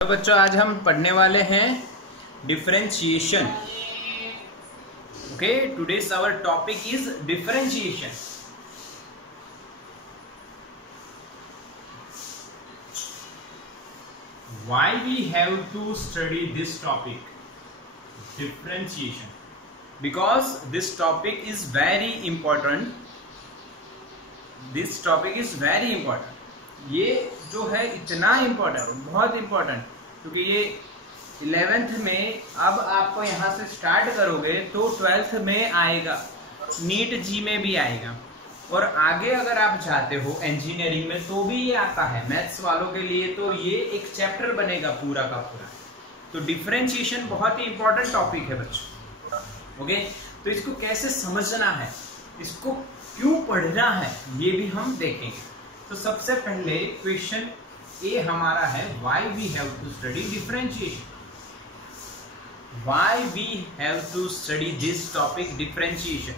तो बच्चों आज हम पढ़ने वाले हैं differentiation. Okay, today's our topic is differentiation. Why we have to study this topic, differentiation? Because this topic is very important. This topic is very important. ये जो है इतना इम्पोर्टेंट, बहुत इम्पोर्टेंट, क्योंकि ये 11th में अब आपको यहाँ से स्टार्ट करोगे तो 12th में आएगा, नीट जी में भी आएगा, और आगे अगर आप चाहते हो इंजीनियरिंग में तो भी ये आता है। मैथ्स वालों के लिए तो ये एक चैप्टर बनेगा पूरा का पूरा। तो डिफरेंशिएशन बहुत ही इंपॉर्टेंट टॉपिक है बच्चों। ओके, तो इसको कैसे समझना है, इसको क्यों पढ़ना है, ये भी हम देखेंगे। तो सबसे पहले क्वेश्चन ए हमारा है, why we have to study differentiation. Why we have to study this topic differentiation.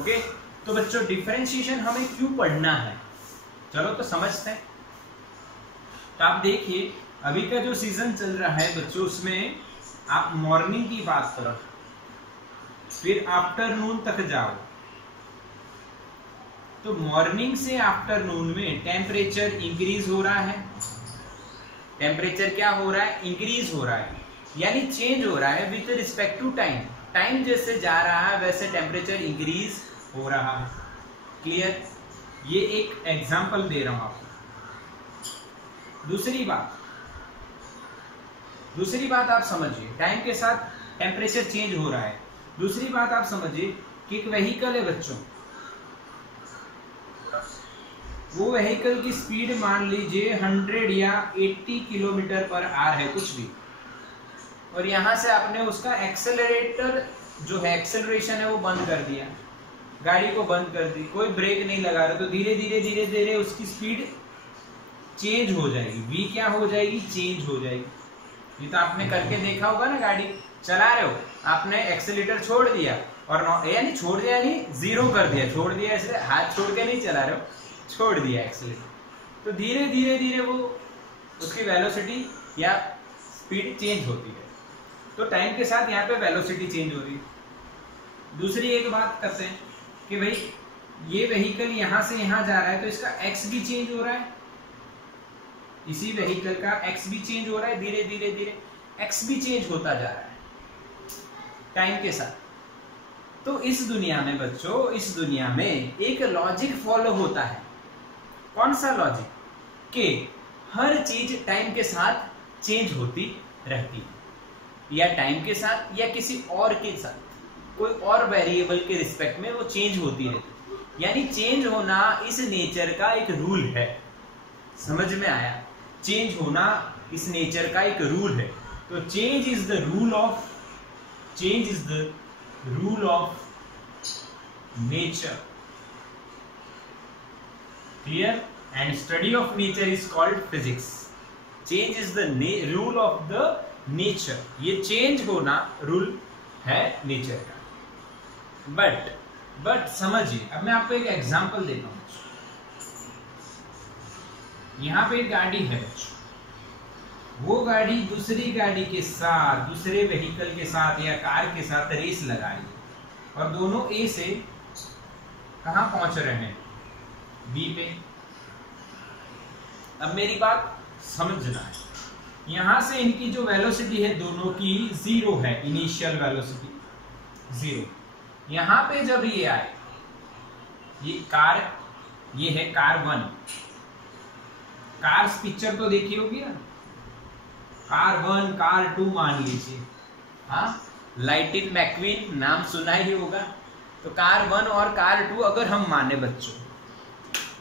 Okay, तो बच्चों डिफरेंशिएशन हमें क्यों पढ़ना है, चलो तो समझते हैं। तो आप देखिए अभी का जो सीजन चल रहा है बच्चों, उसमें आप मॉर्निंग की बात करो, फिर आफ्टरनून तक जाओ, तो मॉर्निंग से आफ्टरनून में टेम्परेचर इंक्रीज हो रहा है। टेम्परेचर क्या हो रहा है, इंक्रीज हो रहा है, यानी चेंज हो रहा है with respect to time. Time जैसे जा रहा है वैसे टेम्परेचर इंक्रीज हो रहा है। क्लियर, ये एक एग्जांपल दे रहा हूं आपको। दूसरी बात आप समझिए, टाइम के साथ टेम्परेचर चेंज हो रहा है। दूसरी बात आप समझिए कि एक व्हीकल है बच्चों, वो व्हीकल की स्पीड मान लीजिए 100 या 80 किलोमीटर पर आवर है कुछ भी, और यहां से आपने उसका एक्सेलरेटर जो है, एक्सेलरेशन है वो बंद कर दिया, गाड़ी को बंद कर दी, कोई ब्रेक नहीं लगा रहा, तो धीरे धीरे उसकी स्पीड चेंज हो जाएगी। वी क्या हो जाएगी, चेंज हो जाएगी। ये तो आपने करके देखा होगा ना, गाड़ी चला रहे हो, आपने एक्सेलरेटर छोड़ दिया, और यानी छोड़ दिया नहीं, जीरो कर दिया, छोड़ दिया, ऐसे हाथ छोड़ के नहीं चला रहे हो, छोड़ दिया एक्सेलरेटर, तो धीरे धीरे वो उसकी वेलोसिटी या स्पीड चेंज होती है। तो टाइम के साथ यहाँ पे वेलोसिटी चेंज हो रही है। दूसरी एक बात करते हैं कि भाई ये व्हीकल यहाँ से यहाँ जा रहा है, तो इसका एक्स भी चेंज हो रहा है, इसी व्हीकल का एक्स भी चेंज हो रहा है, धीरे धीरे एक्स भी चेंज होता जा रहा है टाइम के साथ। तो इस दुनिया में बच्चों, इस दुनिया में एक लॉजिक फॉलो होता है। कौन सा लॉजिक, कि हर चीज टाइम के साथ चेंज होती रहती है, या टाइम के साथ या किसी और के साथ, कोई और वेरिएबल के रिस्पेक्ट में वो चेंज होती रहती है। यानी चेंज होना इस नेचर का एक रूल है। समझ में आया, चेंज होना इस नेचर का एक रूल है। तो change is the rule of nature. Clear? And study of nature is called physics. Change is the rule of the nature. ये change होना रूल है नेचर का। बट समझिए, अब मैं आपको एक एग्जांपल देता हूँ। यहाँ पे एक गाड़ी है, वो गाड़ी दूसरी गाड़ी के साथ, दूसरे व्हीकल के साथ या कार के साथ रेस लगा रही है, और दोनों ए से कहाँ पहुंच रहे हैं, बी पे। अब मेरी बात समझना है, यहां से इनकी जो वेलोसिटी है दोनों की जीरो है, इनिशियल वेलोसिटी जीरो। यहां पे जब ये आए, ये है कार 1। कार्स पिक्चर तो देखी होगी ना, कार 1 कार 2 मान लीजिए, हाँ, लाइटिन मैक्वीन नाम सुना ही होगा। तो कार 1 और कार 2 अगर हम माने बच्चों,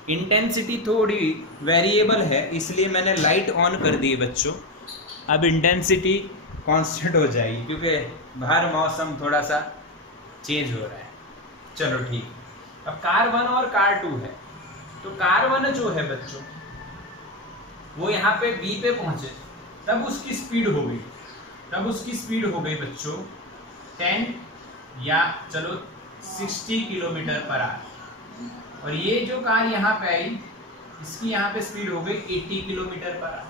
इंटेंसिटी थोड़ी वेरिएबल है, इसलिए मैंने लाइट ऑन कर दी बच्चों। अब इंटेंसिटी कांस्टेंट हो जाएगी क्योंकि बाहर मौसम थोड़ा सा चेंज हो रहा है। चलो ठीक है, अब कार 1 और कार 2 है, तो कार 1 जो है बच्चों, वो यहाँ पे बी पे पहुंचे, तब उसकी स्पीड हो गई बच्चों 10 या चलो 60 किलोमीटर पर आवर। और ये जो कार यहाँ पे आई, इसकी यहाँ पे स्पीड हो गई 80 किलोमीटर पर आवर।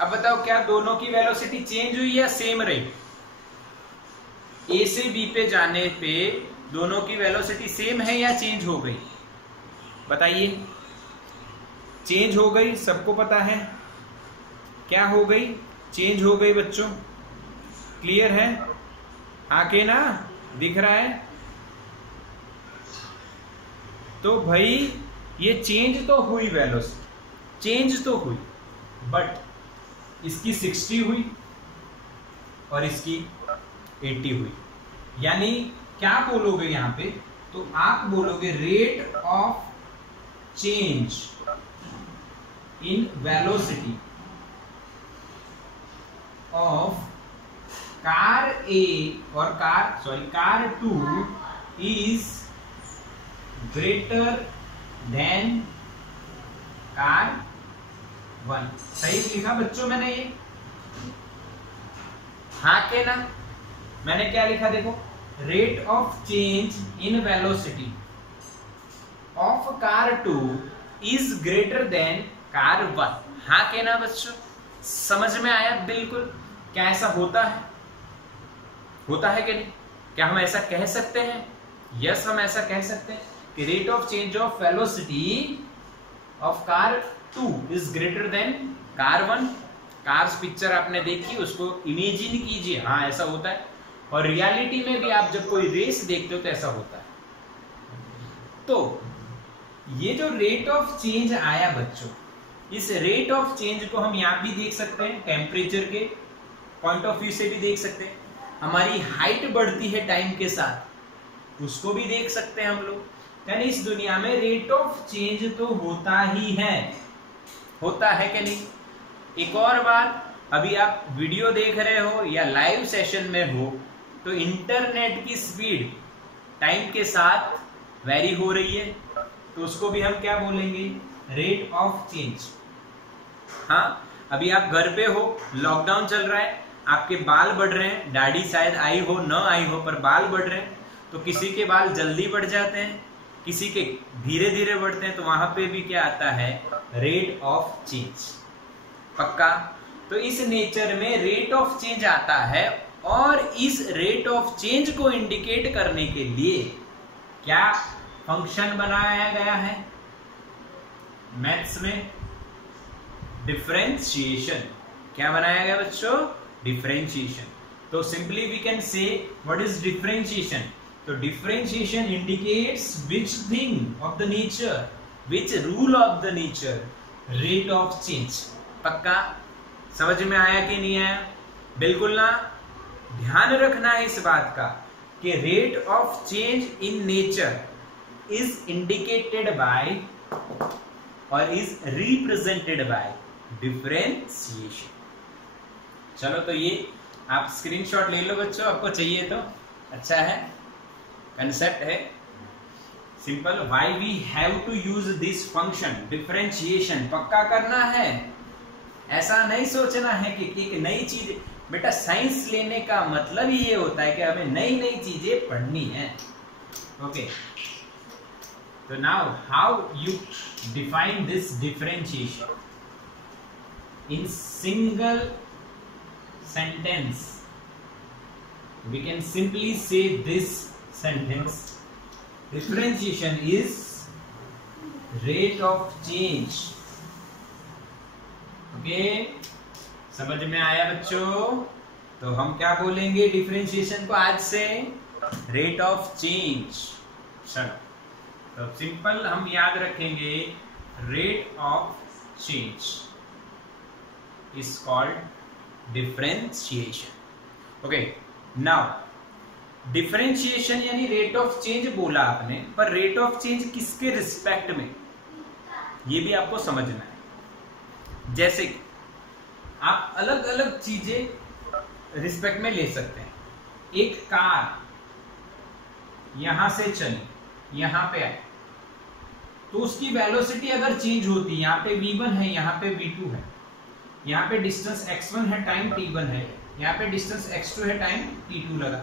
अब बताओ क्या दोनों की वेलोसिटी चेंज हुई या सेम रही? ए से बी पे जाने पे दोनों की वेलोसिटी सेम है या चेंज हो गई? बताइए। चेंज हो गई, सबको पता है। क्या हो गई? चेंज हो गई बच्चों। क्लियर है? आके ना दिख रहा है? तो भाई ये चेंज तो हुई, वेलोसिटी चेंज तो हुई, बट इसकी 60 हुई और इसकी 80 हुई। यानी क्या बोलोगे यहां पे? तो आप बोलोगे rate of change in velocity of car A और car 2 is greater than car 1। सही लिखा बच्चों मैंने ये? हाँ के ना? मैंने क्या लिखा देखो, rate of change in velocity of car 2 is greater than car 1। हाँ के ना बच्चों? समझ में आया बिल्कुल? क्या ऐसा होता है? होता है कि नहीं? क्या हम ऐसा कह सकते हैं? यस, हम ऐसा कह सकते हैं कि rate of change of velocity of car 2 is greater than car 1। Cars picture आपने देखी, उसको इमेजिन कीजिए। हाँ, ऐसा होता है। और रियलिटी में भी आप जब कोई रेस देखते हो तो ऐसा होता है। तो ये जो रेट ऑफ चेंज आया बच्चों, इस रेट ऑफ चेंज को हम यहां भी देख सकते हैं, टेम्परेचर के पॉइंट ऑफ व्यू से भी देख सकते हैं। हमारी हाइट बढ़ती है टाइम के साथ, उसको भी देख सकते हैं हम लोग। यानी इस दुनिया में रेट ऑफ चेंज तो होता ही है। होता है कि नहीं? एक और बात, अभी आप वीडियो देख रहे हो या लाइव सेशन में हो तो इंटरनेट की स्पीड टाइम के साथ वेरी हो रही है, तो उसको भी हम क्या बोलेंगे? Rate of change. हाँ, अभी आप घर पे हो, लॉकडाउन चल रहा है, आपके बाल बढ़ रहे हैं, दाढ़ी शायद आई हो न आई हो पर बाल बढ़ रहे हैं, तो किसी के बाल जल्दी बढ़ जाते हैं, किसी के धीरे धीरे बढ़ते हैं, तो वहां पे भी क्या आता है? Rate of change. पक्का? तो इस नेचर में रेट ऑफ चेंज आता है, और इस रेट ऑफ चेंज को इंडिकेट करने के लिए क्या फंक्शन बनाया गया है मैथ्स में? डिफरेंशिएशन। क्या बनाया गया बच्चों? डिफरेंशिएशन। तो simply we can say what is differentiation? तो differentiation indicates which thing of the nature, which rule of the nature? Rate of change. पक्का? समझ में आया कि नहीं आया? बिल्कुल ना? ध्यान रखना है इस बात का कि rate of change in nature is indicated by और इज रिप्रेजेंटेड बाय डिफरेंशिएशन। चलो, तो ये आप स्क्रीनशॉट ले लो बच्चों, आपको चाहिए तो। अच्छा है, कंसेप्ट है simple. Why we have to use this function differentiation? पक्का करना है। ऐसा नहीं सोचना है कि एक नई चीज। बेटा, साइंस लेने का मतलब ही ये होता है कि हमें नई नई चीजें पढ़नी है। ओके, तो now how you define this differentiation in single sentence? We can simply say this sentence: differentiation is rate of change. Okay, समझ में आया बच्चों? तो हम क्या बोलेंगे डिफरेंशिएशन को आज से? Rate of change. चलो, तो सिंपल हम याद रखेंगे, rate of change is called differentiation. Okay, now differentiation यानी रेट ऑफ चेंज बोला आपने, पर रेट ऑफ चेंज किसके रिस्पेक्ट में, ये भी आपको समझना है। जैसे कि आप अलग अलग चीजें रिस्पेक्ट में ले सकते हैं। एक कार यहां से चली, यहां पे आई, तो उसकी वेलोसिटी अगर चेंज होती है, यहाँ पे v1 है, यहाँ पे v2 है, यहाँ पे डिस्टेंस x1 है, टाइम t1 है, यहाँ पे डिस्टेंस x2 है, टाइम t2 लगा।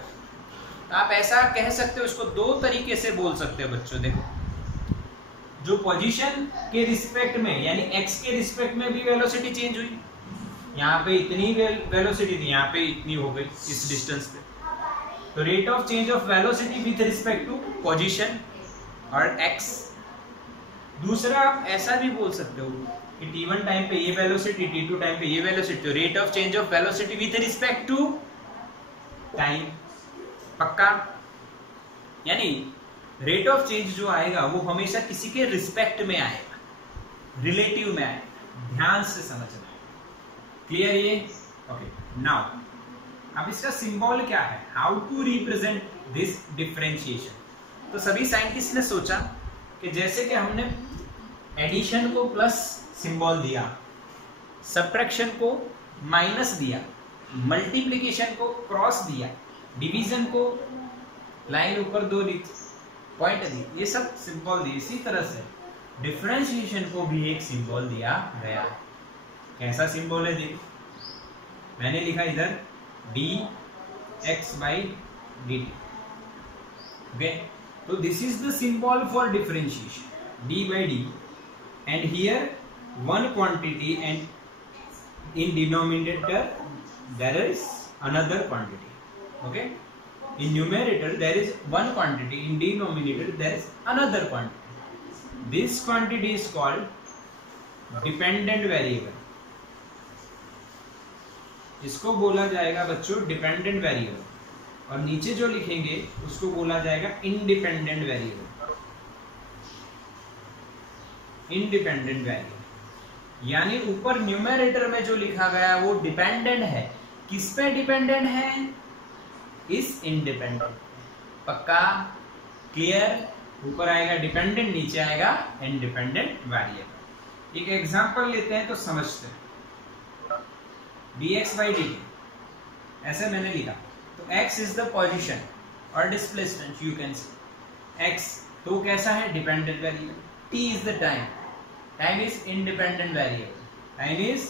तो आप ऐसा कह सकते हो, इसको दो तरीके से बोल सकते हो बच्चों। देखो, जो पोजीशन के रिस्पेक्ट में यानी x के रिस्पेक्ट में भी वेलोसिटी चेंज हुई, यहाँ पे इतनी वेलोसिटी थी, यहाँ पे इतनी हो गई इस डिस्टेंस पे। तो rate of change of velocity with respect to position और x। दूसरा आप ऐसा भी बोल सकते हो कि t1 टाइम पे ये वेलोसिटी, t2 टाइम पे ये वेलोसिटी, तो rate of change of velocity with respect to time. पक्का? यानी रेट ऑफ चेंज जो आएगा वो हमेशा किसी के रिस्पेक्ट में आएगा, रिलेटिव में आएगा। ध्यान से समझना। क्लियर ये? ओके, नाउ अब इसका सिंबल क्या है, how to represent this differentiation. तो सभी साइंटिस्ट ने सोचा कि जैसे कि हमने एडिशन को प्लस सिंबल दिया, सब्ट्रैक्शन को माइनस दिया, मल्टीप्लिकेशन को क्रॉस दिया, डिवीजन को लाइन ऊपर 2 पॉइंट दी, ये सब सिंबल दिए, इसी तरह से डिफरेंशिएशन को भी एक सिंबल दिया गया है। कैसा सिंबल है देखो, मैंने लिखा इधर dx/dt। ओके, तो this is the symbol for differentiation, d/d, and here one quantity and in denominator there is another quantity. Okay, in numerator there is one quantity, in denominator there is another quantity. This quantity is called dependent variable. इसको बोला जाएगा बच्चों dependent variable, और नीचे जो लिखेंगे उसको बोला जाएगा इंडिपेंडेंट वेरिएबल। इंडिपेंडेंट वेरिएबल यानी ऊपर न्यूमरेटर में जो लिखा गया वो डिपेंडेंट है, किस पे डिपेंडेंट है? इस इंडिपेंडेंट। पक्का? क्लियर? ऊपर आएगा डिपेंडेंट, नीचे आएगा इंडिपेंडेंट वेरिएबल। एक एग्जांपल लेते हैं तो समझते हैं। dx/dt ऐसे मैंने लिखा, तो x इज द पोजीशन और displacement, you can say x तो कैसा है? Dependent variable. t is the time, time is independent variable, time is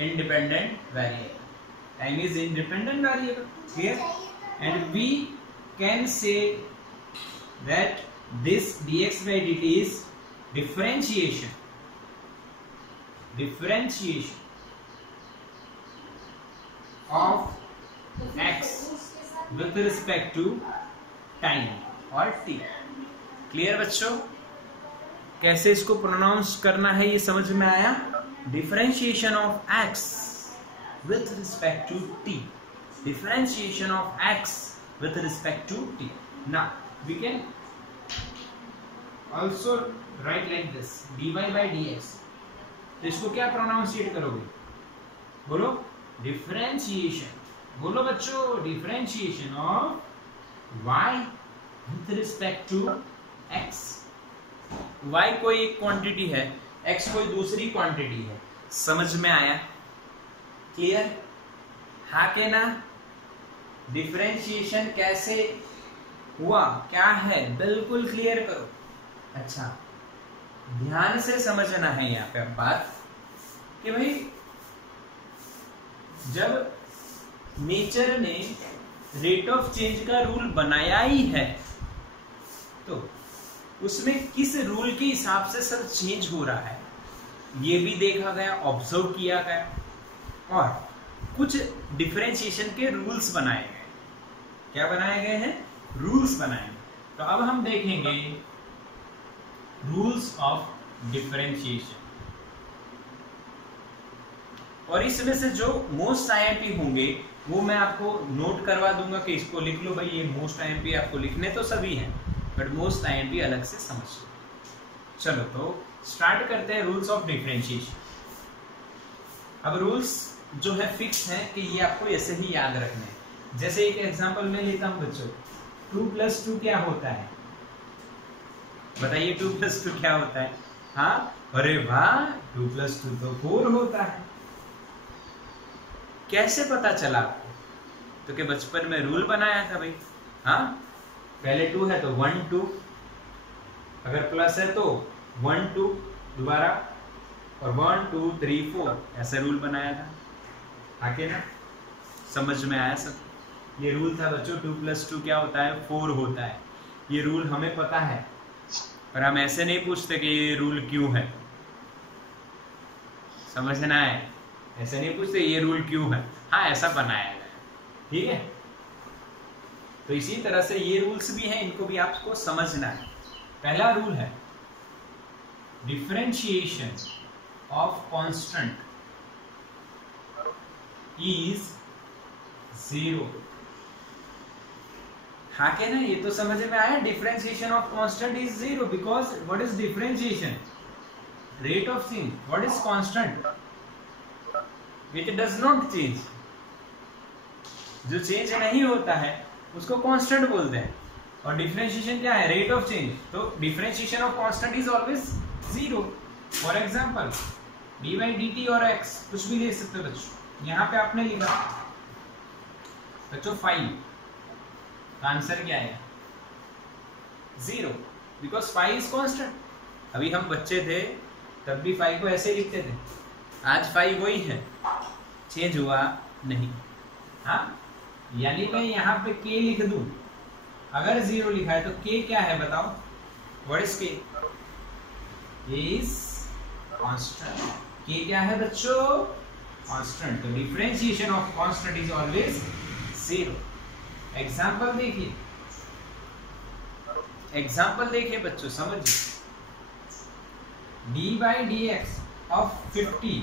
independent variable, time is independent variable. Clear? And we can say that this dx/dt is differentiation, differentiation of x with respect to time और t। Clear बच्चों? कैसे इसको pronounce करना है ये समझ में आया? Differentiation of x with respect to t, differentiation of x with respect to t. Now we can also write like this, dy/dx। तो इसको क्या प्रोनाउंसिएट करोगे? बोलो डिफरेंशिएशन। बोलो बच्चों, differentiation of y with respect to x। y कोई एक quantity है, x कोई दूसरी क्वांटिटी है। समझ में आया? क्लियर? हाँ के ना? डिफरेंशिएशन कैसे हुआ, क्या है, बिल्कुल क्लियर करो। अच्छा, ध्यान से समझना है यहाँ पे बात कि भाई जब नेचर ने रेट ऑफ चेंज का रूल बनाया ही है तो उसमें किस रूल के हिसाब से सब चेंज हो रहा है ये भी देखा गया, ऑब्जर्व किया गया, और कुछ डिफरेंशिएशन के रूल्स बनाए गए। क्या बनाए गए हैं? रूल्स बनाए गए। तो अब हम देखेंगे रूल्स ऑफ डिफरेंशिएशन, और इसमें से जो मोस्ट आईएमपी होंगे वो मैं आपको नोट करवा दूंगा कि इसको लिख लो भाई, ये मोस्ट आईएमपी आपको लिखने तो सभी हैं बट मोस्ट आईएमपी अलग से समझ लो। चलो तो स्टार्ट करते हैं रूल्स ऑफ डिफरेंशिएशन। अब रूल्स जो है फिक्स है कि ये आपको ऐसे ही याद रखने हैं। जैसे एक एग्जांपल में लेता हूं बच्चों, 2 + 2 क्या होता है? बताइए 2 + 2 क्या होता है? हाँ, अरे वाह, 2 + 2 तो 4 होता है। कैसे पता चला आपको? तो क्या बचपन में रूल बनाया था भाई? हाँ, पहले 2 है तो 1 2, अगर प्लस है तो 1 2 दोबारा, और 1 2 3 4 ऐसा रूल बनाया था। आके ना समझ में आया सब? ये रूल था बच्चों। 2 + 2 क्या होता है? 4 होता है। ये रूल हमें पता है, पर हम ऐसे नहीं पूछते कि ये रूल क्यों है। समझना है? ऐसा नहीं पूछते ये रूल क्यों है, हाँ ऐसा बनाया गया, ठीक है। तो इसी तरह से ये रूल्स भी हैं, इनको भी आपको समझना है। पहला रूल है डिफरेंशिएशन ऑफ कांस्टेंट इज 0। हाँ क्या ना, ये तो समझ में आया, differentiation of constant is 0 because what is differentiation, rate of change. What is constant, it does not change, जो चेंज नहीं होता है उसको कांस्टेंट बोलते हैं। और डिफरेंशिएशन क्या है, रेट ऑफ चेंज। तो differentiation of constant is always 0। For example D by D T और एक्स कुछ भी ले सकते हो बच्चों। यहाँ पे आपने लिखा बच्चों 5, तो आंसर क्या आएगा 0 बिकॉज 5 इज कांस्टेंट। अभी हम बच्चे थे तब भी 5 को ऐसे लिखते थे, आज 5 वही है, चेंज हुआ नहीं। हाँ, यानी मैं यहाँ पे k लिख दूं, अगर 0 लिखा है तो k क्या है बताओ, what is k, is constant. k क्या है बच्चों, कांस्टेंट। तो differentiation of constant is always 0। Example देखिए, एग्जांपल देखिए बच्चों, समझिए। d by d x of 50,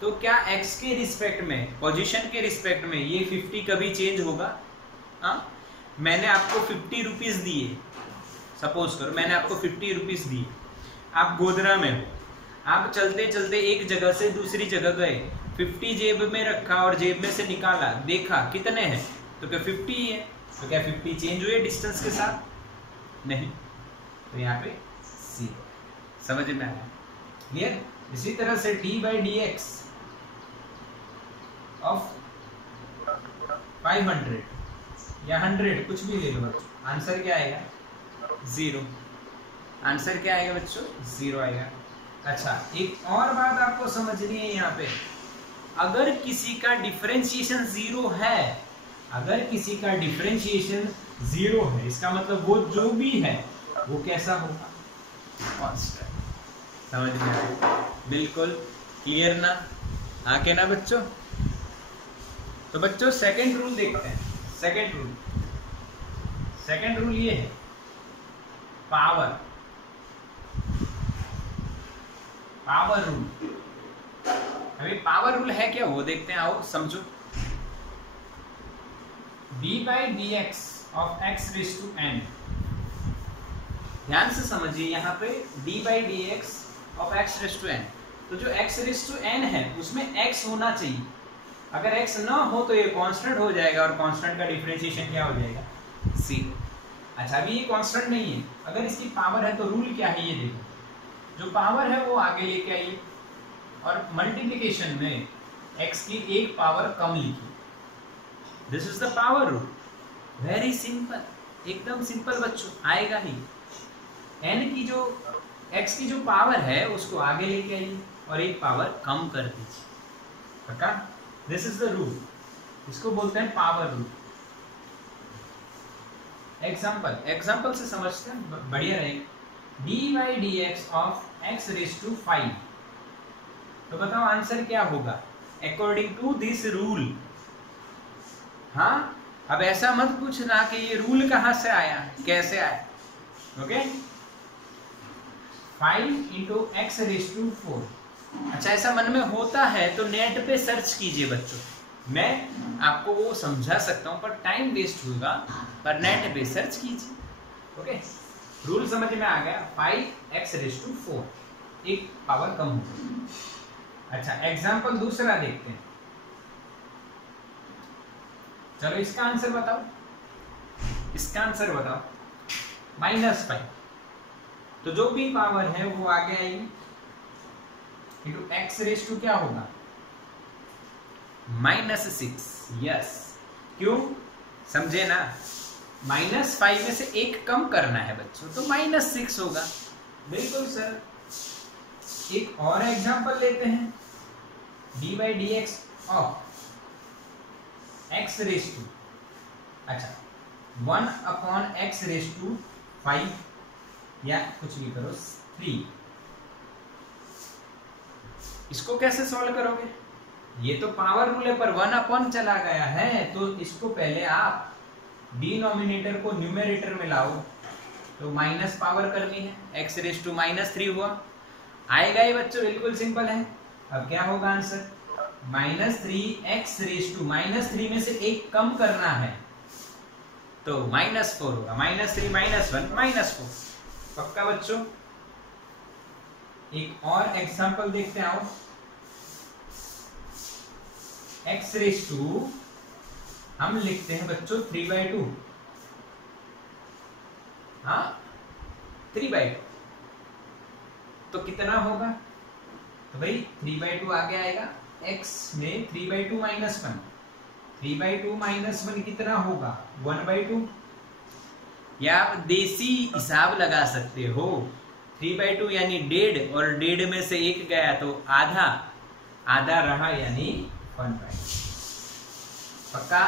तो क्या x के रिस्पेक्ट में, पोजीशन के रिस्पेक्ट में ये 50 कभी चेंज होगा? हाँ, मैंने आपको 50 रुपीज दिए, सपोज करो मैंने आपको 50 रुपीज दिए, आप गोधरा में हो, आप चलते चलते एक जगह से दूसरी जगह गए, 50 जेब में रखा और जेब में से निकाला, देखा कितने हैं, तो क्या 50 ही है, तो क्या 50 चेंज हुए डिस्टेंस के साथ? नहीं, तो यहाँ पे सी। समझ में आया, क्लियर। इसी तरह से D by d x of 500 या 100 कुछ भी ले लो बच्चों, आंसर क्या आएगा 0। आंसर क्या आएगा बच्चों, 0 आएगा। अच्छा, एक और बात आपको समझनी है यहाँ पे, अगर किसी का डिफरेंशिएशन 0 है, अगर किसी का डिफरेंशिएशन 0 है, इसका मतलब वो जो भी है वो कैसा होगा, कांस्टेंट। समझ में आया, बिल्कुल क्लियर ना, आके ना बच्चों। तो बच्चों सेकंड रूल देखते हैं। सेकंड रूल ये है पावर रूल। अभी पावर रूल है क्या वो देखते हैं, आओ समझो। d by d x of x raise to n, ध्यान से समझिए यहाँ पे d by d x of x raise to n, तो जो x रेज टू n है उसमें x होना चाहिए, अगर x ना हो तो ये कांस्टेंट हो जाएगा, और कांस्टेंट का डिफरेंशिएशन क्या हो जाएगा, c। अच्छा, अभी ये कांस्टेंट नहीं है, अगर इसकी पावर है तो रूल क्या है ये देखो, जो पावर है वो आगे लेके आइए, और मल्टीप्लिकेशन में x की एक पावर कम लिखिए। This is the power rule, very simple, एकदम सिंपल बच्चों, आएगा ही। n की जो x की जो पावर है उसको आगे लेके आइए और एक पावर कम कर दीजिए, पक्का। दिस इज द रूल, इसको बोलते हैं पावर रूल। एग्जाम्पल से समझते हैं, बढ़िया रहेगा। D by d x of x raise to 5, तो बताओ आंसर क्या होगा अकॉर्डिंग टू दिस रूल। हाँ, अब ऐसा मत पूछना कि ये रूल कहां से आया, कैसे आया, okay. 5 into x raise to 4। अच्छा, ऐसा मन में होता है तो नेट पे सर्च कीजिए बच्चों, मैं आपको वो समझा सकता हूं पर टाइम वेस्ट होगा, पर नेट पे सर्च कीजिए, ओके। रूल समझ में आ गया, 5x रेज टू 4, एक पावर कम हो गई। अच्छा, एग्जांपल दूसरा देखते हैं, चलो इसका आंसर बताओ, इसका आंसर बताओ, -5, तो जो भी पावर है वो आगे आएगी, इंटू एक्स रेज टू क्या होगा -6। यस, क्यों, समझे ना, -5 में से एक कम करना है बच्चों, तो -6 होगा, बिल्कुल सर। एक और एग्जांपल लेते हैं, d by d x of x raise to, अच्छा 1 अपॉन एक्स रेज टू 5, या कुछ भी करो 3, इसको कैसे सॉल्व करोगे? ये तो पावर रूल है पर 1 अपॉन चला गया है, तो इसको पहले आप डिनोमिनेटर को न्यूमरेटर में लाओ, तो माइनस पावर करनी है, x रेज टू -3 हुआ, आएगा ये बच्चों, बिल्कुल सिंपल है। अब क्या होगा आंसर? -3x रेज टू -3 में से एक कम करना है तो -4 होगा, -3 -1 -4। पक्का बच्चों? एक और एग्जांपल देखते आओ। x रेज टू हम लिखते हैं बच्चों 3/2, हाँ 3/2, तो कितना होगा? तो भाई 3/2 आगे आएगा, x में 3/2 -1, 3/2 -1 कितना होगा? 1/2। या आप देसी हिसाब लगा सकते हो, 3/2 यानी 1.5, और 1.5 में से एक गया तो आधा, आधा रहा यानी 1/2। पक्का?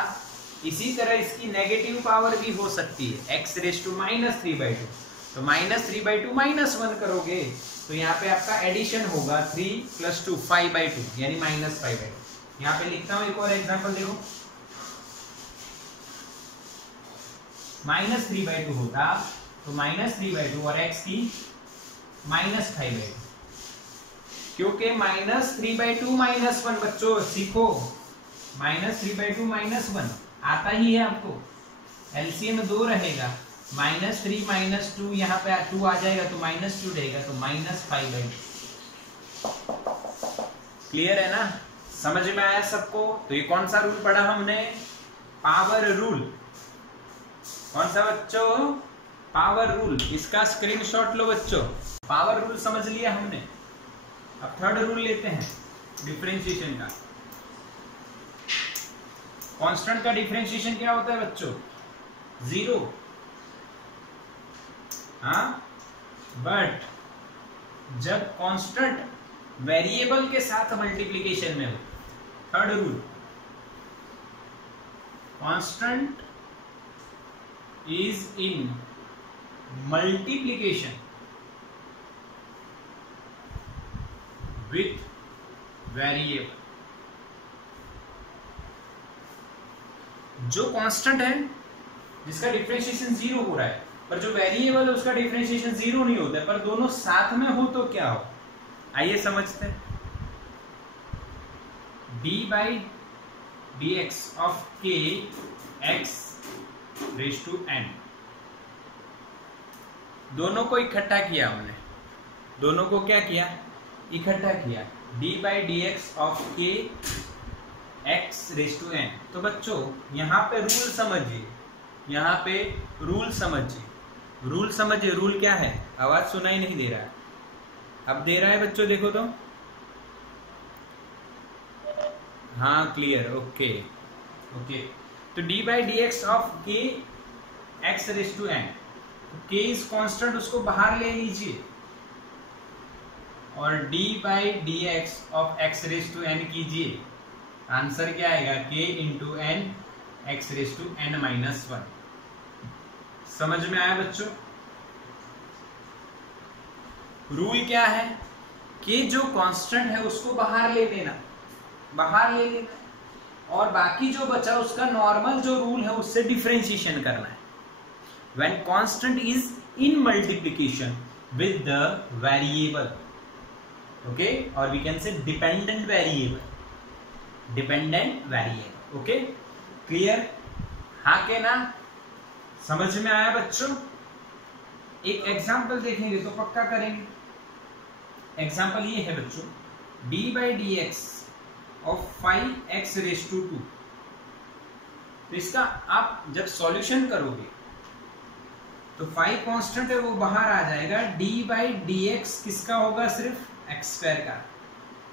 इसी तरह इसकी नेगेटिव पावर भी हो सकती है, x रेज टू -3/2, तो -3/2 -1 करोगे तो यहाँ पे आपका एडिशन होगा 3 + 2 5/2 यानी -5/2। यहाँ पे लिखता हूं एक और एग्जांपल देखो, -3/2 होता तो -3/2 और x की -5/2, क्योंकि -3/2 -1 बच्चों सीखो, -3/2 -1 आता ही है आपको, एलसीएम 2 रहेगा, -3 -2 यहाँ पे 2 आ जाएगा तो -2 रहेगा, तो -5/2। क्लियर है ना? समझ में आया सबको? तो ये कौन सा रूल पढ़ा हमने? Power rule. कौन सा बच्चों? Power rule. इसका स्क्रीनशॉट लो बच्चों। पावर रूल समझ लिया हमने। अब थर्ड रूल लेते हैं डिफरेंशिएशन का। कांस्टेंट का डिफरेंशिएशन क्या होता है बच्चों? 0। हाँ, बट जब कांस्टेंट वेरिएबल के साथ मल्टीप्लिकेशन में हो। Third rule, constant is in multiplication with variable. जो कांस्टेंट है जिसका डिफरेंशिएशन 0 हो रहा है, पर जो वेरिएबल है उसका डिफरेंशिएशन 0 नहीं होता है, पर दोनों साथ में हो तो क्या हो? आइए समझते हैं। d/dx of k x raise to n, दोनों को इकट्ठा किया हमने। दोनों को क्या किया? इकट्ठा किया। d/dx of k x raise to n। तो बच्चों यहाँ पे रूल समझिए, यहाँ पे रूल समझिए, रूल समझिए। रूल क्या है? आवाज सुनाई नहीं दे रहा है, अब दे रहा है बच्चों, देखो तो। हाँ क्लियर, ओके ओके। तो d/dx of k x raise to n, k is constant, उसको बाहर ले लीजिए, और d/dx of x raise to n कीजिए। आंसर क्या आएगा? k into n x raise to n -1। समझ में आया बच्चों? रूल क्या है कि जो कांस्टेंट है उसको बाहर ले लेना, बाहर ले लेना, और बाकी जो बचा उसका नॉर्मल जो रूल है उससे डिफरेंशिएशन करना है। When constant is in multiplication with the variable, okay, और we can say dependent variable, dependent variable. Okay, clear? हाँ के ना? समझ में आया बच्चों? एक एग्जांपल देखेंगे तो पक्का करेंगे। एग्जांपल ये है बच्चों, d/dx of 5x raise to 2। तो इसका आप जब सॉल्यूशन करोगे तो 5 कांस्टेंट है वो बाहर आ जाएगा, d/dx किसका होगा? सिर्फ x² का।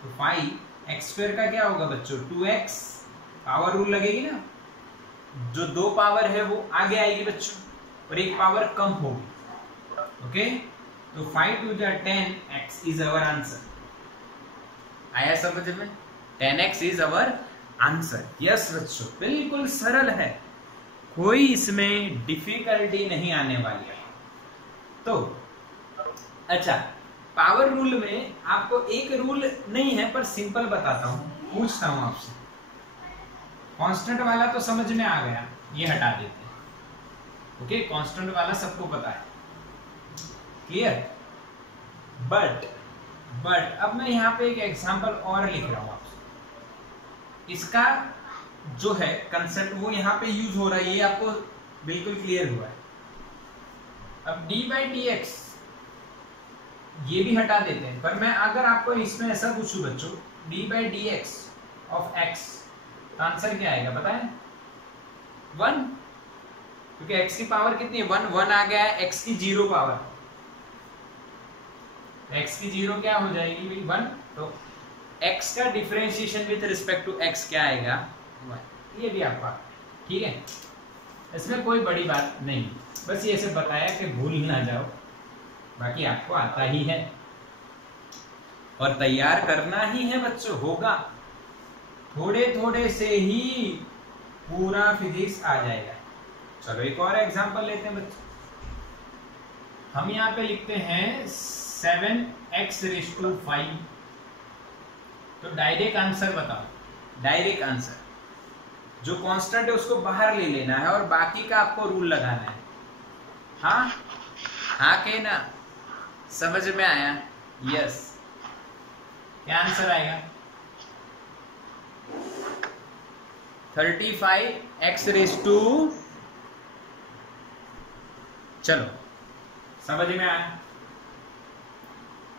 तो 5x² का क्या होगा बच्चों? 2x। पावर रूल लगेगी ना, जो 2 पावर है वो आगे आएगी बच्चों, और एक पावर कम होगी। ओके, तो 5 to the 10x is our answer. आया समझ में? 10x is our answer. Yes बच्चों, बिल्कुल सरल है, कोई इसमें डिफिकल्टी नहीं आने वाली है। तो अच्छा, पावर रूल में आपको एक रूल नहीं है, पर सिंपल बताता हूं, पूछता हूं आपसे। कांस्टेंट वाला तो समझ में आ गया, ये हटा देते हैं। ओके, कांस्टेंट वाला सबको पता है, क्लियर। बट अब मैं यहाँ पे एक एग्जांपल और लिख रहा हूं आपसे। इसका जो है कंसेप्ट वो यहाँ पे यूज हो रहा है, ये आपको बिल्कुल क्लियर हुआ है। अब डी बाई डी एक्स ये भी हटा देते हैं, पर मैं अगर आपको इसमें ऐसा पूछूं बच्चों, D by d x of x, तो आंसर क्या आएगा पता है? 1, क्योंकि x की पावर कितनी है? 1 आ गया है, x की 0 पावर, x की 0 क्या हो जाएगी भाई? 1। तो x का differentiation with respect to x क्या आएगा? 1। ये भी आपका ठीक है, इसमें कोई बड़ी बात नहीं, बस ये ऐसे बताया कि भूल ना जाओ, बाकी आपको आता ही है और तैयार करना ही है बच्चों, होगा। थोड़े थोड़े से ही पूरा फिजिक्स आ जाएगा। चलो एक और एग्जांपल लेते हैं बच्चों। हम यहाँ पे लिखते हैं 7x⁵5। तो डायरेक्ट आंसर बताओ, डायरेक्ट आंसर। जो कांस्टेंट है उसको बाहर ले लेना है और बाकी का आपको रूल लगाना है। हाँ हाँ के ना, समझ में आया? यस। क्या आंसर आएगा? 35x⁵, चलो समझ में आया।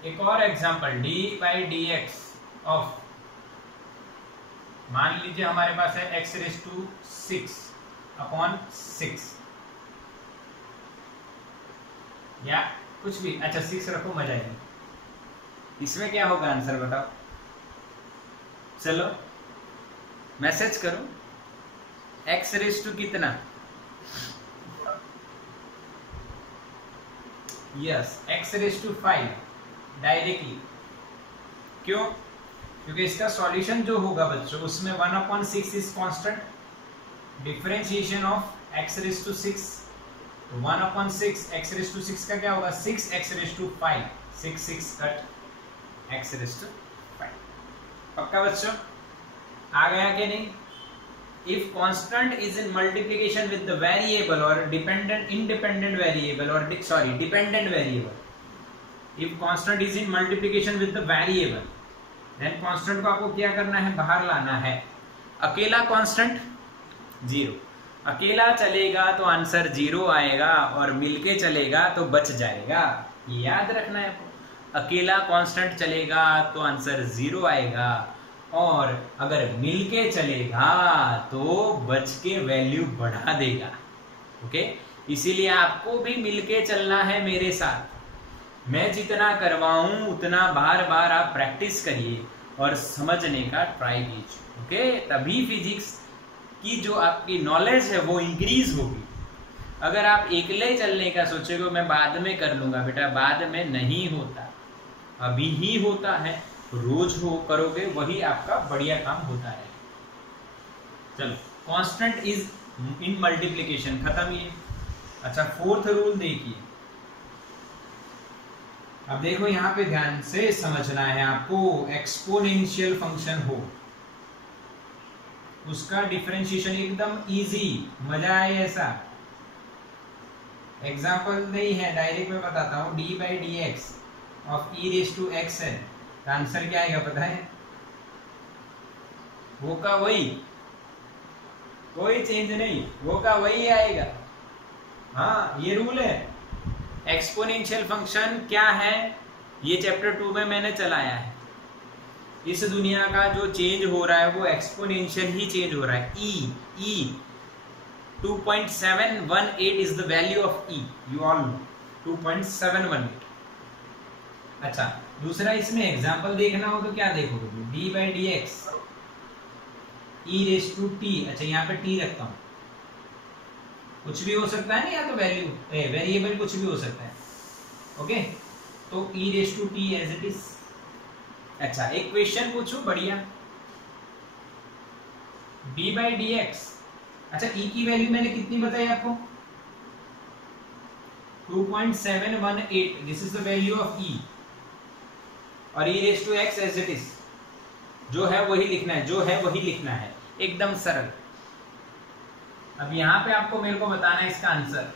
एक और example, D by d x of, मान लीजिए हमारे पास है x⁶/6 या कुछ भी, अच्छा 6 रखो, मजा आएगी। इसमें क्या होगा आंसर बताओ? चलो मैसेज करो, x⁵ कितना? Yes, x⁵5 directly. क्यों? क्योंकि इसका सॉल्यूशन जो होगा बच्चों, उसमें 1/6 is constant, differentiation of x⁶, 1/6 x⁵ का क्या होगा? 6x⁵5, 6 cut x⁵5। पक्का बच्चों? आ गया कि नहीं? If constant is in multiplication with the variable or independent variable or dependent variable, if constant is in multiplication with the variable, then constant को आपको क्या करना है? बाहर लाना है। अकेला constant 0, अकेला चलेगा तो आंसर 0 आएगा और मिलके चलेगा तो बच जाएगा, याद रखना है आपको। अकेला कांस्टेंट चलेगा तो आंसर 0 आएगा और अगर मिलके चलेगा तो बच के वैल्यू बढ़ा देगा। ओके, इसीलिए आपको भी मिलके चलना है मेरे साथ। मैं जितना करवाऊं उतना बार बार आप प्रैक्टिस करिए और समझने का ट्राई कीजिए। ओके, तभी फिजिक्स की जो आपकी नॉलेज है वो इंक्रीज होगी। अगर आप अकेले चलने का सोचोगे मैं बाद में कर लूंगा, बेटा बाद में नहीं होता, अभी ही होता है। रोज हो करोगे वही आपका बढ़िया काम होता है। चलो, कांस्टेंट इज इन मल्टीप्लिकेशन खत्म ये। अच्छा, 4th रूल देखिए। अब देखो यहां पे ध्यान से समझना है आपको। एक्सपोनेंशियल फंक्शन हो, उसका डिफरेंशिएशन एकदम इजी, मजा आए ऐसा। एग्जाम्पल नहीं है, डायरेक्ट मैं बताता हूं। D by d x of e⁴xn का आंसर क्या आएगा पता है? वो का वही, कोई चेंज नहीं, वो का वही आएगा। हाँ, ये रूल है। एक्सपोनेंशियल फंक्शन क्या है ये चैप्टर 2 में मैंने चलाया है। इस दुनिया का जो चेंज हो रहा है वो एक्सपोनेंशियल ही चेंज हो रहा है। e 2.718 is the value of e, you all know, 2.718। अच्छा, दूसरा इसमें एग्जांपल देखना हो तो क्या देखोगे? D by d x e⁻t। अच्छा, यहाँ पे t रखता हूं, कुछ भी हो सकता है ना, या तो वैल्यू वेरिएबल कुछ भी हो सकता है। ओके, तो e⁻t एज इट इज। अच्छा, एक क्वेश्चन पूछूं बढ़िया। डी बाई डी एक्स, अच्छा e की वैल्यू मैंने कितनी बताई आपको? 2.718, this is the value of e। और e raise to x as it is, जो है वही लिखना है, जो है वही लिखना है, एकदम सरल। अब यहां पे आपको मेरे को बताना है इसका आंसर।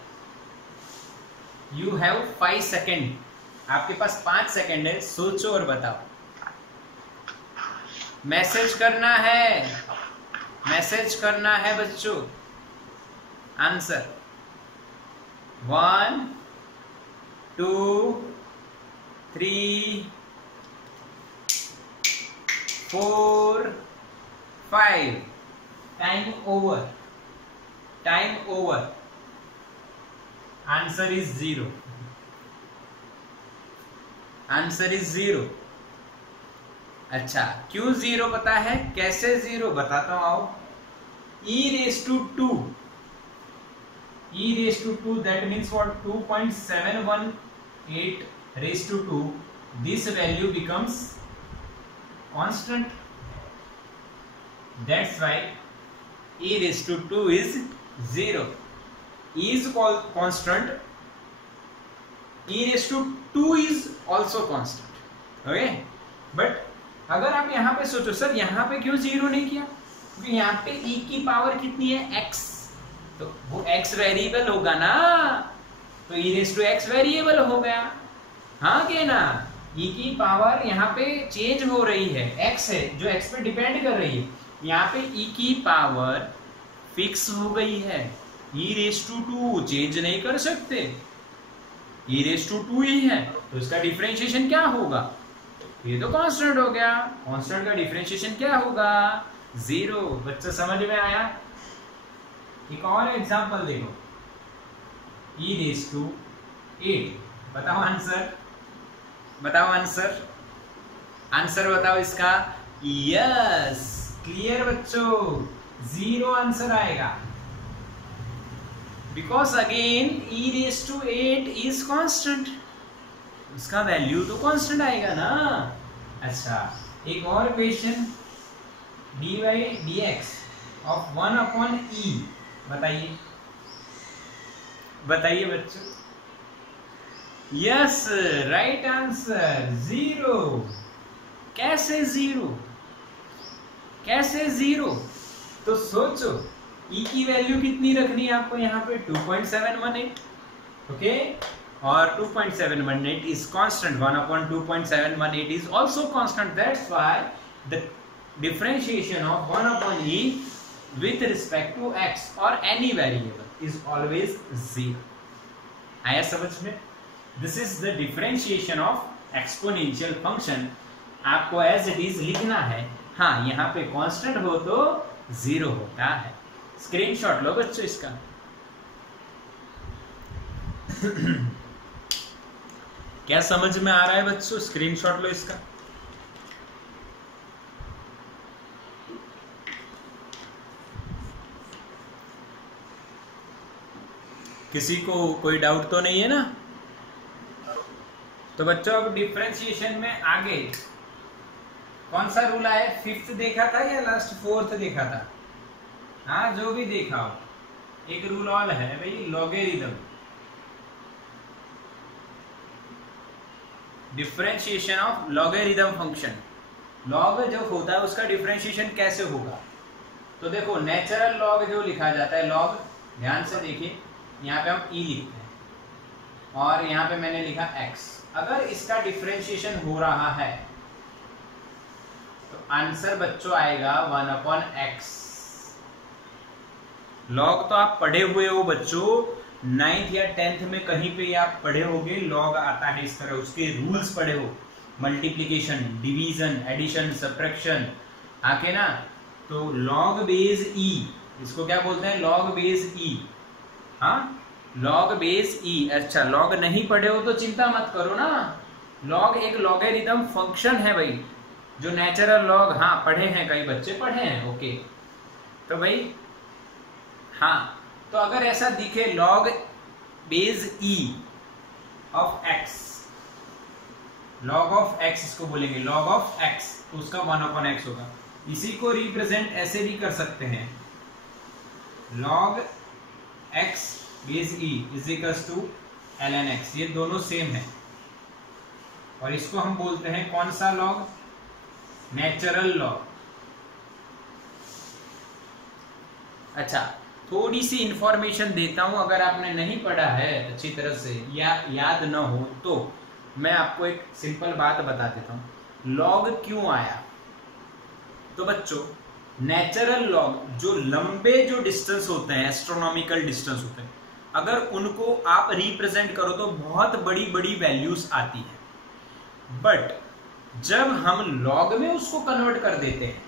यू हैव 5 सेकेंड, आपके पास 5 सेकेंड है, सोचो और बताओ। मैसेज करना है, मैसेज करना है बच्चों। Answer 1 2 3 4 5। Time over, time over. Answer is 0, answer is 0। अच्छा, क्यों 0 पता है? कैसे 0 बताता हूं, आओ। e raise to 2, e raise to 2, that means what? 2.718 raise to 2, this value becomes constant, that's why e raise to 2 is 0। e is constant, e raised to 2 is also constant, okay? But अगर आप यहाँ पे सोचो sir यहाँ पे क्यों 0 नहीं किया, क्योंकि यहाँ पे e की पावर कितनी है? x, तो वो x वेरिएबल होगा ना, तो e raised to x variable हो गया, हाँ के ना? e की पावर यहाँ पे चेंज हो रही है, x है जो x पे डिपेंड कर रही है, यहाँ पे e की पावर फिक्स हो गई है, e रेज टू 2 चेंज नहीं कर सकते, e रेज टू 2 ही है, तो इसका डिफरेंशिएशन क्या होगा? ये तो कांस्टेंट हो गया, कांस्टेंट का डिफरेंशिएशन क्या होगा? 0। बच्चा समझ में आया? एक और एग्जांपल देखो, e रेज टू 8। बताओ आंसर, बताओ आंसर, आंसर बताओ इसका। यस, क्लियर बच्चों, 0 आंसर आएगा, because again e raised to 8 is constant, उसका वैल्यू तो कांस्टेंट आएगा ना। अच्छा, एक और question, dy dx of 1 upon e, बताइए, बताइए बच्चों। Yes, right answer 0। कैसे 0, कैसे 0? तो सोचो e की वैल्यू कितनी रखनी है आपको यहाँ पे? 2.718, ओके? और 2.718 is constant, 1 upon 2.718 is also constant, that's why the differentiation of 1 upon e with respect to x or any variable is always 0। आया समझ में? This is the differentiation of exponential function, आपको as it is लिखना है। हाँ, यहाँ पे constant हो तो 0 होता है। स्क्रीनशॉट लो बच्चों इसका। क्या समझ में आ रहा है बच्चों? स्क्रीनशॉट लो इसका। किसी को कोई डाउट तो नहीं है ना? तो बच्चों अब डिफरेंशिएशन में आगे कौन सा रूल आया? 5th देखा था या लास्ट 4th देखा था? हाँ, जो भी देखा हो, एक रूल और है भाई, logarithm. Differentiation of logarithm function, log जो होता है उसका डिफरेंशिएशन कैसे होगा? तो देखो, नेचुरल लॉग जो लिखा जाता है, लॉग, ध्यान से देखिए, यहाँ पे हम e लिखते हैं और यहाँ पे मैंने लिखा x। अगर इसका डिफरेंशिएशन हो रहा है तो आंसर बच्चों आएगा 1 अपॉन x। लॉग तो आप पढ़े हुए हो बच्चों, 9th या 10th में कहीं पे आप पढ़े होगे, लॉग आता है इस तरह, उसके रूल्स पढ़े हो, मल्टीप्लिकेशन, डिवीजन, एडिशन, सब्ट्रैक्शन, आके ना। तो लॉग बेस e, इसको क्या बोलते हैं? Log base e। हाँ, लॉग बेस e। अच्छा, लॉग नहीं पढ़े हो तो चिंता मत करो ना, लॉग एक लॉगरिथम फंक्शन है भाई, जो नेचुरल लॉग, हाँ पढ़े हैं, कई बच्चे पढ़े हैं, ओके। तो भाई हाँ, तो अगर ऐसा दिखे log base e of x, log of x इसको बोलेंगे, लॉग ऑफ x, तो उसका 1 अपॉन x होगा। इसी को रिप्रेजेंट ऐसे भी कर सकते हैं, log x base e is equals to ln x, ये दोनों सेम है। और इसको हम बोलते हैं कौन सा लॉग? Natural log. अच्छा, थोड़ी सी इंफॉर्मेशन देता हूं, अगर आपने नहीं पढ़ा है अच्छी तरह से या याद न हो तो मैं आपको एक सिंपल बात बता देता हूं। लॉग क्यों आया? तो बच्चों, नेचुरल लॉग जो लंबे जो डिस्टेंस होते हैं, एस्ट्रोनॉमिकल डिस्टेंस होते हैं, अगर उनको आप रिप्रेजेंट करो तो बहुत बड़ी बड़ी वैल्यूज आती है। बट जब हम लॉग में उसको कन्वर्ट कर देते हैं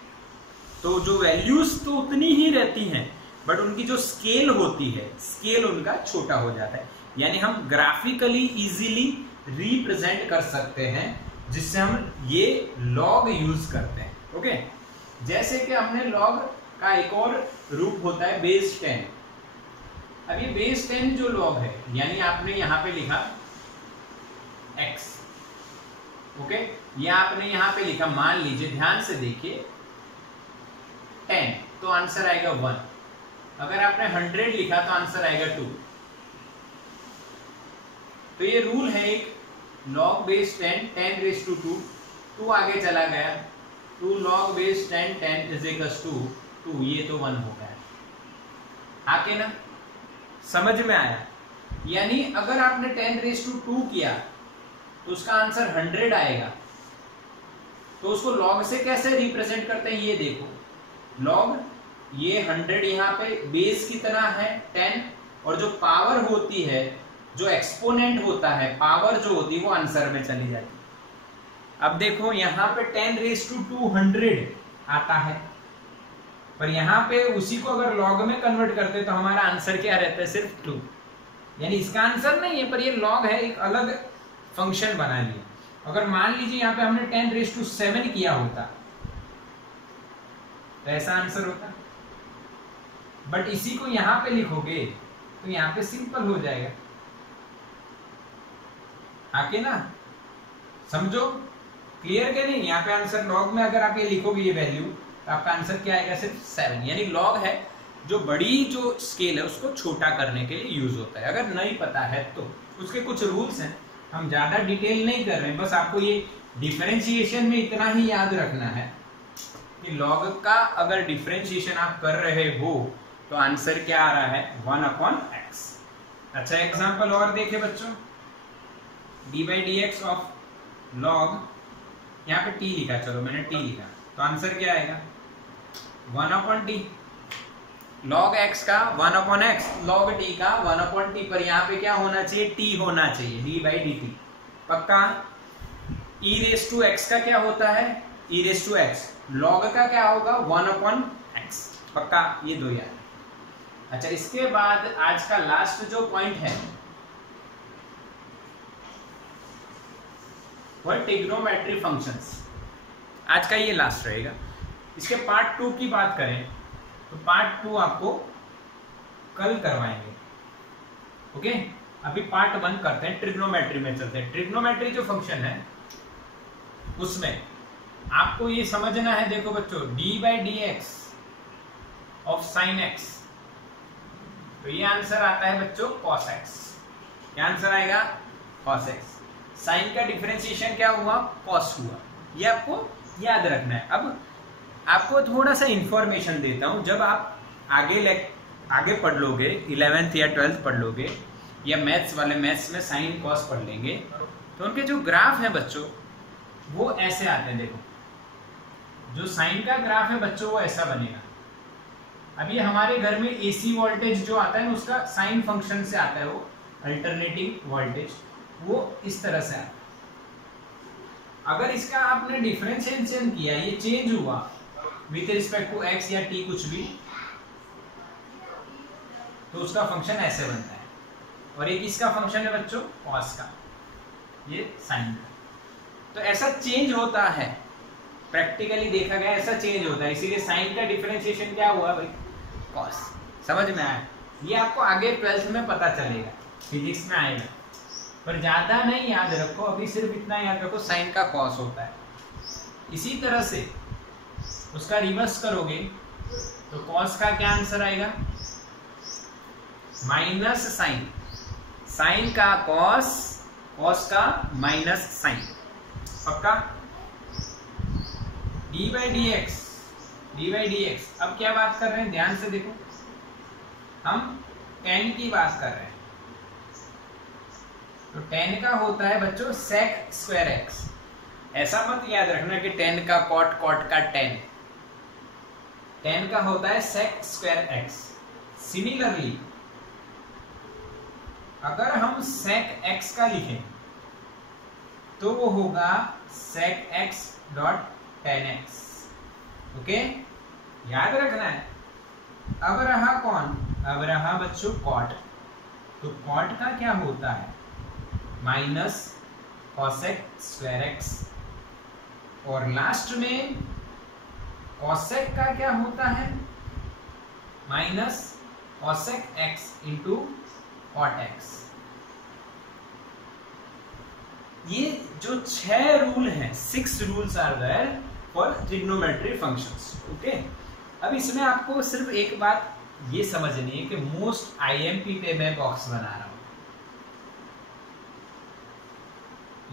तो जो वैल्यूज तो उतनी ही रहती हैं, बट उनकी जो स्केल होती है, स्केल उनका छोटा हो जाता है। यानी हम ग्राफिकली इजीली रिप्रेजेंट कर सकते हैं, जिससे हम ये लॉग यूज करते हैं। ओके, जैसे कि हमने लॉग का एक और रूप होता है बेस 10। अब ये बेस 10 जो लॉग है, यानी आपने यहां पे लिखा x, ओके, या आपने यहां पे लिखा, मान लीजिए ध्यान से देखिए 10, तो आंसर आएगा 1। अगर आपने 100 लिखा तो आंसर आएगा 2। तो ये रूल है एक, log बेस 10 10 रेज़ टू 2, 2 आगे चला गया, 2 log base 10 10 is equals to 2, ये तो 1 हो गया। आके ना समझ में आया? यानी अगर आपने 10 रेज़ टू 2 किया तो उसका आंसर 100 आएगा। तो उसको log से कैसे रिप्रेजेंट करते हैं ये देखो। log ये 100 यहाँ पे बेस की तरह है 10, और जो पावर होती है, जो एक्सपोनेंट होता है, पावर जो होती है वो आंसर में चली जाती है। अब देखो यहाँ पे 10 रेज़ टू 200 आता है, पर यहाँ पे उसी को अगर लॉग में कन्वर्ट करते तो हमारा आंसर क्या रहता है? सिर्फ 2। यानी इसका आंसर नहीं है, पर ये लॉग है, एक अलग फंक्शन बना लिया। अगर मान लीजिए यहाँ पे हमने 10 रेज़ टू 7 किया होता तो ऐसा आंसर होता, बट इसी को यहां पे लिखोगे तो यहां पे सिंपल हो जाएगा। आके ना समझो, क्लियर क्या नहीं? यहाँ पे आंसर लॉग में अगर आप ये लिखोगे ये वैल्यू, तो आपका आंसर क्या आएगा? सिर्फ 7। यानी लॉग है जो बड़ी जो स्केल है उसको छोटा करने के लिए यूज होता है। अगर नहीं पता है तो उसके कुछ रूल्स हैं, हम ज्यादा डिटेल नहीं कर रहे हैं, बस आपको ये डिफरेंशिएशन में इतना ही याद रखना है कि लॉग का अगर डिफरेंशिएशन आप कर रहे हो तो आंसर क्या आ रहा है? 1/x। अच्छा, एग्जांपल और देखे बच्चों, d/dx ऑफ लॉग, यहाँ पे t लिखा, चलो मैंने t लिखा, तो आंसर क्या आएगा? 1/t। log x का 1/x, log t का 1/t, पर यहाँ पे क्या होना चाहिए? t होना चाहिए, d/dt। पक्का? e⁻x का क्या होता है? e⁻x। log का क्या होगा? 1/x। पक्का? ये दो याद। अच्छा, इसके बाद आज का लास्ट जो पॉइंट है वह ट्रिग्नोमेट्री फंक्शंस। आज का ये लास्ट रहेगा। इसके पार्ट 2 की बात करें तो पार्ट 2 आपको कल करवाएंगे। ओके, अभी पार्ट 1 करते हैं, ट्रिग्नोमेट्री में चलते हैं। ट्रिग्नोमेट्री जो फंक्शन है उसमें आपको ये समझना है, देखो बच्चों, d/dx ऑफ साइन x, तो ये आंसर आता है बच्चों cos x। क्या आंसर आएगा? cos x। साइन का डिफरेंशिएशन क्या हुआ? cos हुआ। ये आपको याद रखना है। अब आपको थोड़ा सा इंफॉर्मेशन देता हूं, जब आप आगे पढ़ लोगे, 11th या 12th पढ़ लोगे, या मैथ्स वाले मैथ्स में साइन cos पढ़ लेंगे, तो उनके जो ग्राफ है बच्चों वो ऐसे आते हैं। देखो, जो साइन का ग्राफ है बच्चों वो ऐसा बनेगा। अब ये हमारे घर में एसी वोल्टेज जो आता है ना, उसका साइन फंक्शन से आता है, वो अल्टरनेटिंग वोल्टेज, वो इस तरह से आता है। अगर इसका आपने डिफरेंशिएशन किया, ये चेंज हुआ विथ रिस्पेक्ट टू x या t कुछ भी, तो उसका फंक्शन ऐसे बनता है। और ये किसका फंक्शन है बच्चों? cos का, ये साइन का। तो ऐसा चेंज होता है, प्रैक्टिकली देखा गया ऐसा चेंज होता है। इसीलिए साइन का डिफरेंशिएशन क्या हुआ भाई? cos। समझ में आया? ये आपको आगे 12th में पता चलेगा, फिजिक्स में आएगा, पर ज्यादा नहीं याद रखो, अभी सिर्फ इतना याद रखो साइन का cos होता है। इसी तरह से उसका रिवर्स करोगे तो cos का क्या आंसर आएगा? Minus sine. साइन का cos, cos का माइनस साइन। पक्का? D by d x, d by d x. अब क्या बात कर रहे हैं, ध्यान से देखो, हम tan की बात कर रहे हैं। तो tan का होता है बच्चों sec स्क्वायर x। ऐसा मत याद रखना कि tan का cot, cot का tan। tan का होता है sec स्क्वायर x। सिमिलरली अगर हम sec x का लिखें तो वो होगा sec x dot tan x। Okay, याद रखना है। अब रहा कौन, अब रहा बच्चों cot। तो cot का क्या होता है, माइनस cosec स्क्वायर x। और लास्ट में cosec का क्या होता है, minus cosec x into cot x। ये जो 6 रूल हैं, 6 rules are there for trigonometry functions. Okay, अब इसमें आपको सिर्फ एक बात ये समझनी है कि मोस्ट आईएमपी पे मैं बॉक्स बना रहा हूं,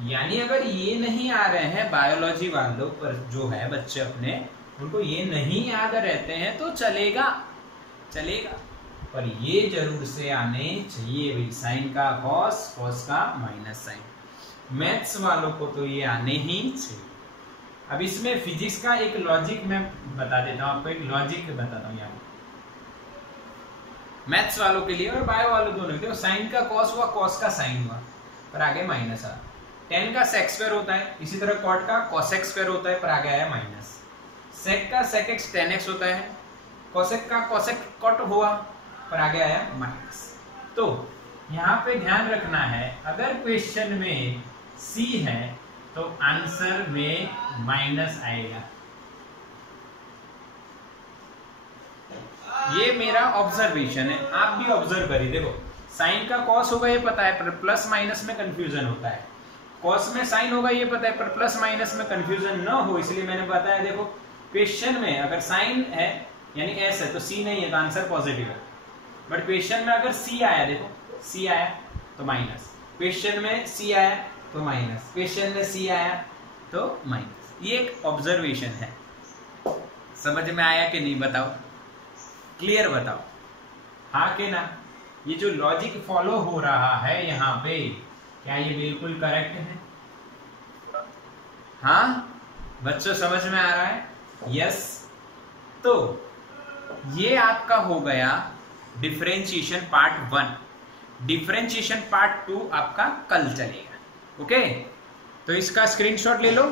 यानी अगर ये नहीं आ रहे हैं बायोलॉजी वालों पर जो है बच्चे अपने, उनको ये नहीं याद रहते हैं तो चलेगा, चलेगा, पर ये जरूर से आने चाहिए भाई, साइन का कॉस, कॉस का माइनस साइन। मैथ्स वालों को तो ये आने ही चाहिए। अब इसमें फिजिक्स का एक लॉजिक मैं बता देता हूं आपको, एक लॉजिक बताता हूं यहाँ मैथ्स वालों के लिए और बायो वालों दोनों के लिए। साइन का कॉस हुआ, कॉस का साइन हुआ, पर आगे माइनस आ। tan का sec स्क्वायर होता है, इसी तरह cot का cosec स्क्वायर होता है, पर आगे आया माइनस। sec का sec x tan x होता है, cosec का cosec cot हुआ, पर आगे आया माइनस। तो यहाँ पे ध्यान रखना है, अगर क्वेश्चन में c है तो आंसर में माइनस आएगा। ये मेरा ऑब्जर्वेशन है, आप भी ऑब्जर्व करिए। देखो, साइन का कॉस होगा ये पता है, पर प्लस माइनस में कंफ्यूजन होता है। कॉस में साइन होगा ये पता है, पर प्लस माइनस में कंफ्यूजन ना हो इसलिए मैंने बताया। देखो, क्वेश्चन में अगर साइन है यानी एस है तो सी नहीं है तो आंसर पॉजिटिव है, बट क्वेश्चन में अगर सी आया, देखो सी आया तो माइनस, क्वेश्चन में सी आया तो माइनस, क्वेश्चन में सी आया तो माइनस। ये एक ऑब्जर्वेशन है। समझ में आया कि नहीं, बताओ, क्लियर बताओ, हाँ कि ना? ये जो लॉजिक फॉलो हो रहा है यहाँ पे, क्या ये बिल्कुल करेक्ट है? हाँ बच्चों, समझ में आ रहा है? यस। तो ये आपका हो गया डिफरेंशिएशन पार्ट 1। डिफरेंशिएशन पार्ट 2 आपका कल चलेगा। ओके, तो इसका स्क्रीनशॉट ले लो।